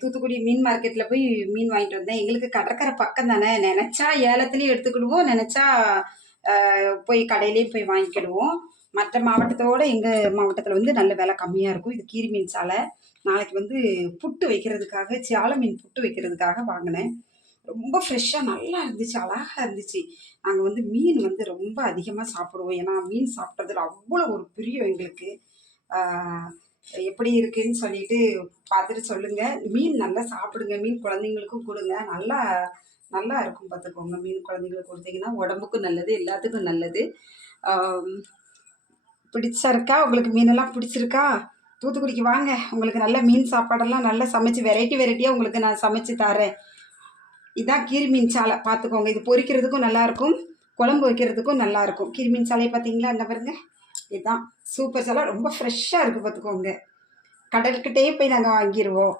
தூத்துக்குடி மீன் மார்க்கெட்டில் போய் மீன் வாங்கிட்டு வந்தேன். எங்களுக்கு கடற்கரை பக்கம் தானே, நினச்சா ஏலத்துலேயும் எடுத்துக்கிடுவோம், நினச்சா போய் கடையிலையும் போய் வாங்கிக்கிடுவோம். மற்ற மாவட்டத்தோட எங்கள் மாவட்டத்தில் வந்து நல்ல விலை கம்மியாக இருக்கும். இது கீரி மீன் சாலை. நாளைக்கு வந்து புட்டு வைக்கிறதுக்காக, சால மீன் புட்டு வைக்கிறதுக்காக வாங்கினேன். ரொம்ப ஃப்ரெஷ்ஷாக நல்லா இருந்துச்சு, அழகாக இருந்துச்சு. நாங்கள் வந்து மீன் வந்து ரொம்ப அதிகமாக சாப்பிடுவோம். ஏன்னா மீன் சாப்பிட்றதுல அவ்வளோ ஒரு பிரியம் எங்களுக்கு. எப்படி இருக்குன்னு சொல்லிட்டு பார்த்துட்டு சொல்லுங்கள். மீன் நல்லா சாப்பிடுங்க, மீன் குழந்தைங்களுக்கும் கொடுங்க. நல்லா நல்லா இருக்கும் பார்த்துக்கோங்க. மீன் குழந்தைங்களுக்கு கொடுத்தீங்கன்னா உடம்புக்கும் நல்லது, எல்லாத்துக்கும் நல்லது. பிடிச்சிருக்கா உங்களுக்கு? மீனெல்லாம் பிடிச்சிருக்கா? தூத்துக்குடிக்கு வாங்க, உங்களுக்கு நல்ல மீன் சாப்பாடெல்லாம் நல்லா சமைச்சு வெரைட்டியாக உங்களுக்கு நான் சமைச்சு தரேன். இதான் கீரி மீன் சாலை, பார்த்துக்கோங்க. இது பொரிக்கிறதுக்கும் நல்லாயிருக்கும், குழம்பு வைக்கிறதுக்கும் நல்லாயிருக்கும். கீரி மீன் சாலையை பார்த்தீங்களா? என்ன பாருங்க, இதுதான் சூப்பர் சாலை. ரொம்ப ஃப்ரெஷ்ஷாக இருக்குது பார்த்துக்கோங்க. கடல்கிட்டே போய் நாங்கள் வாங்கிடுவோம்.